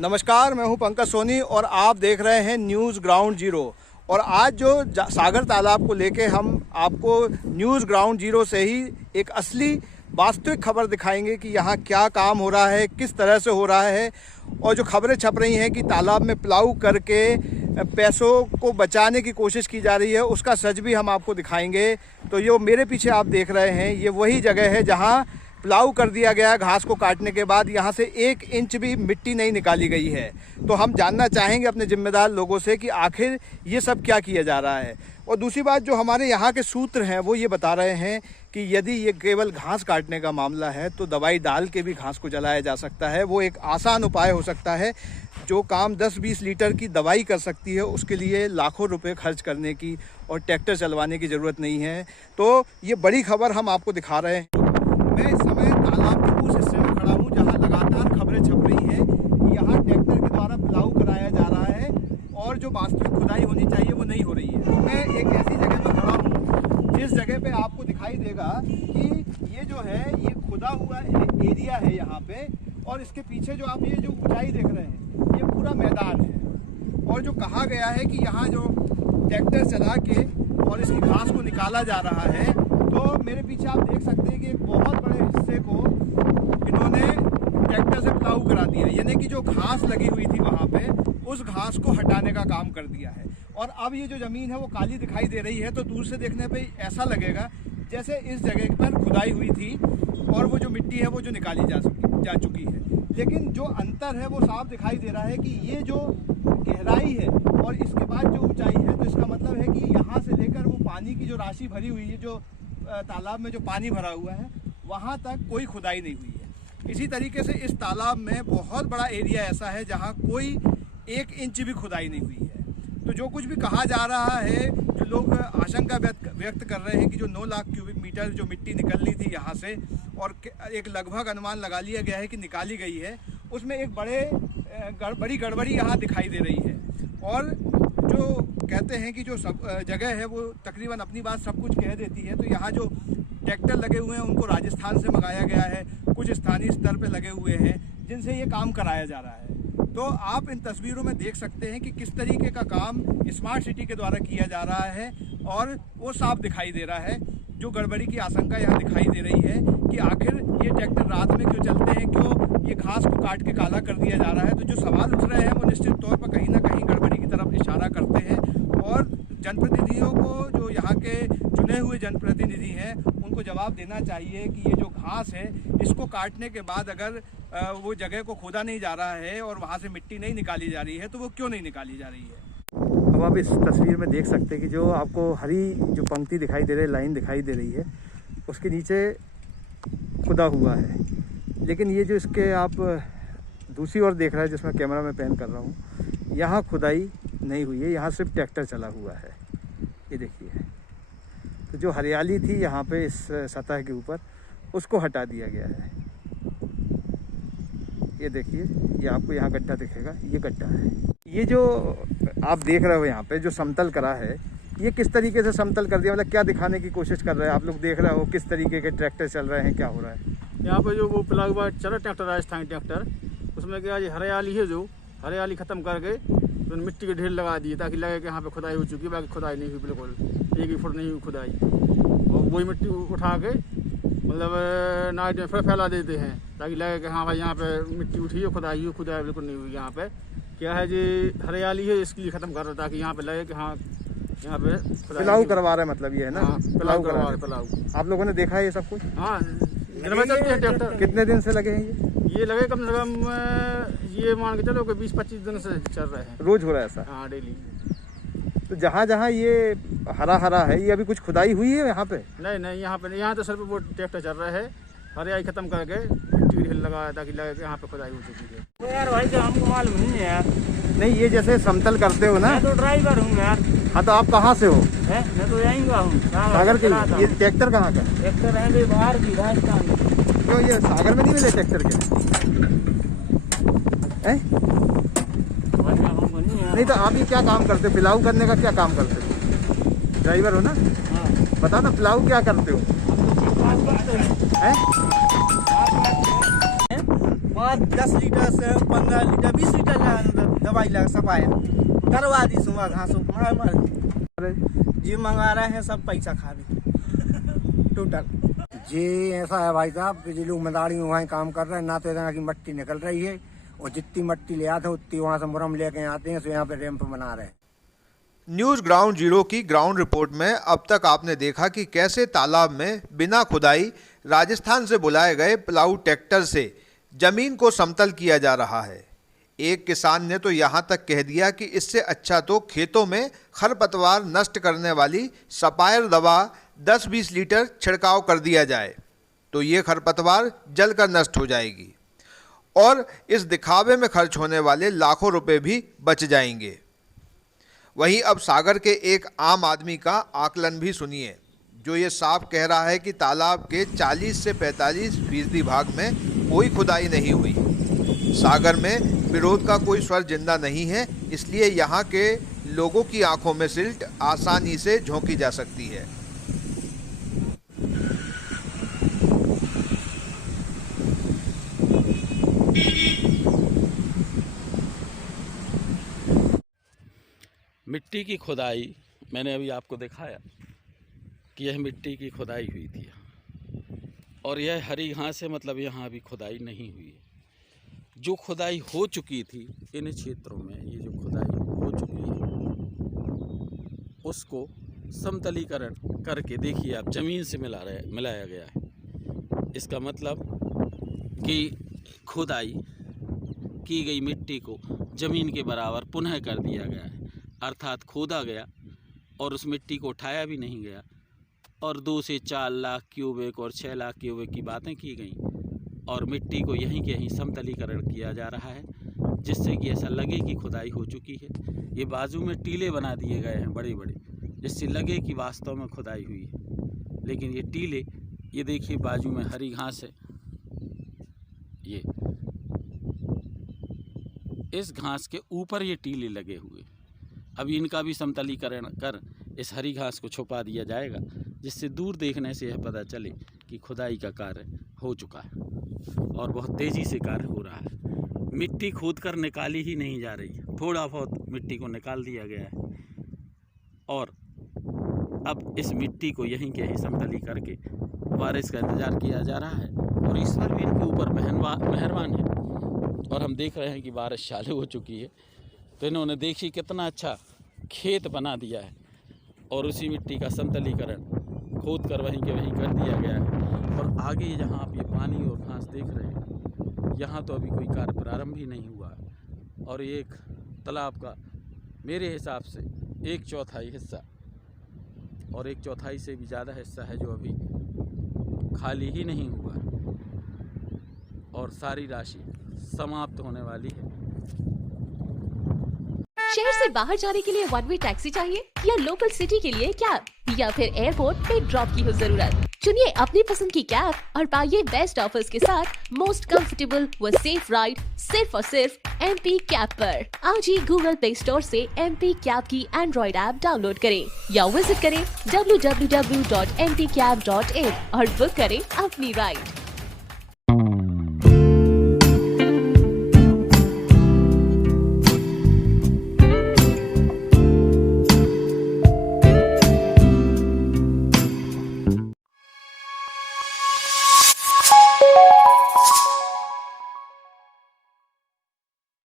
नमस्कार, मैं हूं पंकज सोनी और आप देख रहे हैं न्यूज़ ग्राउंड जीरो। और आज जो सागर तालाब को लेके हम आपको न्यूज़ ग्राउंड जीरो से ही एक असली वास्तविक खबर दिखाएंगे कि यहाँ क्या काम हो रहा है, किस तरह से हो रहा है। और जो खबरें छप रही हैं कि तालाब में प्लाऊ करके पैसों को बचाने की कोशिश की जा रही है, उसका सच भी हम आपको दिखाएंगे। तो ये मेरे पीछे आप देख रहे हैं, ये वही जगह है जहाँ प्लाऊ कर दिया गया घास को काटने के बाद यहाँ से 1 इंच भी मिट्टी नहीं निकाली गई है। तो हम जानना चाहेंगे अपने जिम्मेदार लोगों से कि आखिर ये सब क्या किया जा रहा है। और दूसरी बात, जो हमारे यहाँ के सूत्र हैं वो ये बता रहे हैं कि यदि ये केवल घास काटने का मामला है तो दवाई डाल के भी घास को जलाया जा सकता है। वो एक आसान उपाय हो सकता है। जो काम 10-20 लीटर की दवाई कर सकती है उसके लिए लाखों रुपए खर्च करने की और ट्रैक्टर चलवाने की ज़रूरत नहीं है। तो ये बड़ी खबर हम आपको दिखा रहे हैं। मैं इस समय तालाब के उस हिस्से में खड़ा हूँ जहाँ लगातार खबरें छप रही हैं कि यहाँ ट्रैक्टर के द्वारा प्लाऊ कराया जा रहा है और जो वास्तविक खुदाई होनी चाहिए वो नहीं हो रही है। तो मैं एक ऐसी जगह पर खड़ा हूँ जिस जगह पे आपको दिखाई देगा कि ये जो है ये खुदा हुआ एरिया है यहाँ पे, और इसके पीछे जो आप ये जो ऊंचाई देख रहे हैं ये पूरा मैदान है। और जो कहा गया है कि यहाँ जो ट्रैक्टर चला के और इसकी घास को निकाला जा रहा है, तो मेरे पीछे आप देख सकते हैं कि एक बहुत बड़े हिस्से को इन्होंने ट्रैक्टर से प्लाऊ करा दिया, यानी कि जो घास लगी हुई थी वहाँ पे उस घास को हटाने का काम कर दिया है। और अब ये जो ज़मीन है वो काली दिखाई दे रही है, तो दूर से देखने पे ऐसा लगेगा जैसे इस जगह पर खुदाई हुई थी और वो जो मिट्टी है वो जो निकाली जा चुकी है। लेकिन जो अंतर है वो साफ दिखाई दे रहा है कि ये जो गहराई है और इसके बाद जो ऊंचाई है, तो इसका मतलब है कि यहाँ से लेकर वो पानी की जो राशि भरी हुई है, जो तालाब में जो पानी भरा हुआ है वहाँ तक कोई खुदाई नहीं हुई है। इसी तरीके से इस तालाब में बहुत बड़ा एरिया ऐसा है जहाँ कोई 1 इंच भी खुदाई नहीं हुई है। तो जो कुछ भी कहा जा रहा है, जो लोग आशंका व्यक्त कर रहे हैं कि जो 9 लाख क्यूबिक मीटर जो मिट्टी निकलनी थी यहाँ से और एक लगभग अनुमान लगा लिया गया है कि निकाली गई है, उसमें एक बड़ी गड़बड़ी यहाँ दिखाई दे रही है। और जो कहते हैं कि जो सब जगह है वो तकरीबन अपनी बात सब कुछ कह देती है। तो यहाँ जो ट्रैक्टर लगे हुए हैं उनको राजस्थान से मंगाया गया है, कुछ स्थानीय स्तर पे लगे हुए हैं जिनसे ये काम कराया जा रहा है। तो आप इन तस्वीरों में देख सकते हैं कि किस तरीके का काम स्मार्ट सिटी के द्वारा किया जा रहा है, और वो साफ दिखाई दे रहा है। जो गड़बड़ी की आशंका यहाँ दिखाई दे रही है कि आखिर ये ट्रैक्टर रात में क्यों चलते हैं, क्यों ये घास को काट के काला कर दिया जा रहा है। तो जो सवाल उठ रहे हैं वो निश्चित तौर पर कहीं ना कहीं गड़बड़ी की तरफ इशारा करते हैं। और जनप्रतिनिधियों को, जो यहाँ के चुने हुए जनप्रतिनिधि हैं, उनको जवाब देना चाहिए कि ये जो घास है इसको काटने के बाद अगर वो जगह को खोदा नहीं जा रहा है और वहाँ से मिट्टी नहीं निकाली जा रही है तो वो क्यों नहीं निकाली जा रही है। अब आप इस तस्वीर में देख सकते हैं कि जो आपको हरी जो पंक्ति दिखाई दे रही है, लाइन दिखाई दे रही है, उसके नीचे खुदा हुआ है। लेकिन ये जो इसके आप दूसरी ओर देख रहे हैं जिसमें कैमरा में पैन कर रहा हूँ, यहाँ खुदाई नहीं हुई है, यहाँ सिर्फ ट्रैक्टर चला हुआ है। ये देखिए, तो जो हरियाली थी यहाँ पे इस सतह के ऊपर उसको हटा दिया गया है। ये देखिए, ये आपको यहाँ गड्ढा दिखेगा, ये गड्ढा है। ये जो आप देख रहे हो यहाँ पे जो समतल करा है, ये किस तरीके से समतल कर दिया, मतलब क्या दिखाने की कोशिश कर रहे हैं आप लोग? देख रहे हो किस तरीके के ट्रैक्टर चल रहे हैं, क्या हो रहा है यहाँ पे। जो वो प्लाऊ हुआ चल रहा ट्रैक्टर, राजस्थानी ट्रैक्टर, उसमें क्या हरियाली है, जो हरियाली ख़त्म करके तो मिट्टी के ढेर लगा दिए ताकि लगे कि यहाँ पे खुदाई हो चुकी है। बाकी खुदाई नहीं हुई, बिल्कुल 1 भी फुट नहीं हुई खुदाई। और वही मिट्टी उठा के मतलब नाइट में फिर फैला देते हैं ताकि लगे कि हाँ भाई यहाँ पे मिट्टी उठी है, खुदाई हुई। खुदाई बिल्कुल नहीं हुई। यहाँ पे क्या है जी, हरियाली है, इसके लिए ख़त्म कर रहा ताकि यहाँ पे लगे कि हाँ यहाँ पे प्लाऊ करवा रहे हैं, मतलब ये है ना। हाँ, प्लाऊ करवा रहे। प्लाऊ आप लोगों ने देखा है ये सब कुछ? हाँ, चलते हैं ट्रैक्टर। कितने दिन से लगे हैं ये लगे कम से कम ये मान के चलो कि 20-25 दिन से चल रहे हैं। रोज हो रहा है ऐसा? हाँ, डेली। तो जहाँ जहाँ ये हरा हरा है, ये अभी कुछ खुदाई हुई है यहाँ पे? नहीं, यहाँ तो सिर्फ वो ट्रैक्टर चल रहा है, हरियाली खत्म करके मिट्टी ढील लगाया ताकि लगे कि यहाँ पे खुदाई हो चुकी है। तो यार भाई जो हमको मालूम नहीं है यार। नहीं, ये जैसे समतल करते हो ना। मैं तो ड्राइवर हूँ यार। हाँ, तो आप कहाँ से हो? मैं तो यहीं का हूँ, सागर के। ये ट्रैक्टर कहाँ का? ट्रैक्टर है बाहर की, राजस्थान। क्यों, ये सागर में नहीं मिले ट्रैक्टर के? नहीं, तो आप ये क्या काम करते हो? प्लाऊ करने का क्या काम करते हो? ड्राइवर हो ना? बता ना, प्लाऊ क्या करते हो? वहाँ 10 लीटर से 15 लीटर 20 लीटर अंदर दवाई लगा सफाया करवा दी सुबह घासों मार जी मंगा रहे हैं सब पैसा खा रहे टोटल। जी ऐसा है भाई साहब कि जो लोग मदारी में वहाँ काम कर रहे हैं ना तो इतना की मट्टी निकल रही है और जितनी मट्टी ले आते हैं उतनी वहाँ से मुरम लेके आते हैं तो यहाँ पे रैंप बना रहे हैं। न्यूज़ ग्राउंड जीरो की ग्राउंड रिपोर्ट में अब तक आपने देखा कि कैसे तालाब में बिना खुदाई राजस्थान से बुलाए गए प्लाऊ ट्रैक्टर से जमीन को समतल किया जा रहा है। एक किसान ने तो यहाँ तक कह दिया कि इससे अच्छा तो खेतों में खरपतवार नष्ट करने वाली सपायर दवा 10-20 लीटर छिड़काव कर दिया जाए तो ये खरपतवार जलकर नष्ट हो जाएगी और इस दिखावे में खर्च होने वाले लाखों रुपए भी बच जाएंगे। वहीं अब सागर के एक आम आदमी का आकलन भी सुनिए जो ये साफ कह रहा है कि तालाब के 40 से 45% भाग में कोई खुदाई नहीं हुई। सागर में विरोध का कोई स्वर जिंदा नहीं है, इसलिए यहाँ के लोगों की आंखों में सिल्ट आसानी से झोंकी जा सकती है। मिट्टी की खुदाई मैंने अभी आपको दिखाया कि यह मिट्टी की खुदाई हुई थी और यह हरी घास है, मतलब यहाँ अभी खुदाई नहीं हुई है। जो खुदाई हो चुकी थी इन क्षेत्रों में, ये जो खुदाई हो चुकी है उसको समतलीकरण करके देखिए आप ज़मीन से मिलाया गया है। इसका मतलब कि खुदाई की गई मिट्टी को ज़मीन के बराबर पुनः कर दिया गया है, अर्थात खोदा गया और उस मिट्टी को उठाया भी नहीं गया और 2 से 4 लाख क्यूबिक और 6 लाख क्यूबिक की बातें की गई और मिट्टी को यहीं के यहीं समतलीकरण किया जा रहा है जिससे कि ऐसा लगे कि खुदाई हो चुकी है। ये बाजू में टीले बना दिए गए हैं बड़े बड़े जिससे लगे कि वास्तव में खुदाई हुई है, लेकिन ये टीले, ये देखिए बाजू में हरी घास है, ये इस घास के ऊपर ये टीले लगे हुए। अभी इनका भी समतलीकरण कर इस हरी घास को छुपा दिया जाएगा जिससे दूर देखने से यह पता चले कि खुदाई का कार्य हो चुका है और बहुत तेज़ी से कार्य हो रहा है। मिट्टी खोद कर निकाली ही नहीं जा रही है, थोड़ा बहुत मिट्टी को निकाल दिया गया है और अब इस मिट्टी को यहीं के यहीं समतली करके बारिश का इंतज़ार किया जा रहा है और ईश्वर भी इनके ऊपर मेहरबान है और हम देख रहे हैं कि बारिश चालू हो चुकी है। तो इन्होंने देखिए कितना अच्छा खेत बना दिया है और उसी मिट्टी का समतलीकरण खोद कर वहीं के वहीं कर दिया गया है और आगे जहाँ आप ये पानी और घास देख रहे हैं यहाँ तो अभी कोई कार्य प्रारंभ ही नहीं हुआ है और एक तालाब का मेरे हिसाब से 1/4 हिस्सा और 1/4 से भी ज़्यादा हिस्सा है जो अभी खाली ही नहीं हुआ है और सारी राशि समाप्त होने वाली है। शहर से बाहर जाने के लिए वन वे टैक्सी चाहिए या लोकल सिटी के लिए कैब या फिर एयरपोर्ट पे ड्रॉप की हो जरूरत? चुनिए अपनी पसंद की कैब और पाइए बेस्ट ऑफर्स के साथ मोस्ट कंफर्टेबल व सेफ राइड सिर्फ और सिर्फ MP कैब पर। आज ही गूगल प्ले स्टोर से MP कैब की एंड्रॉइड ऐप डाउनलोड करें या विजिट करें www.mpcab.in और बुक करें अपनी राइड।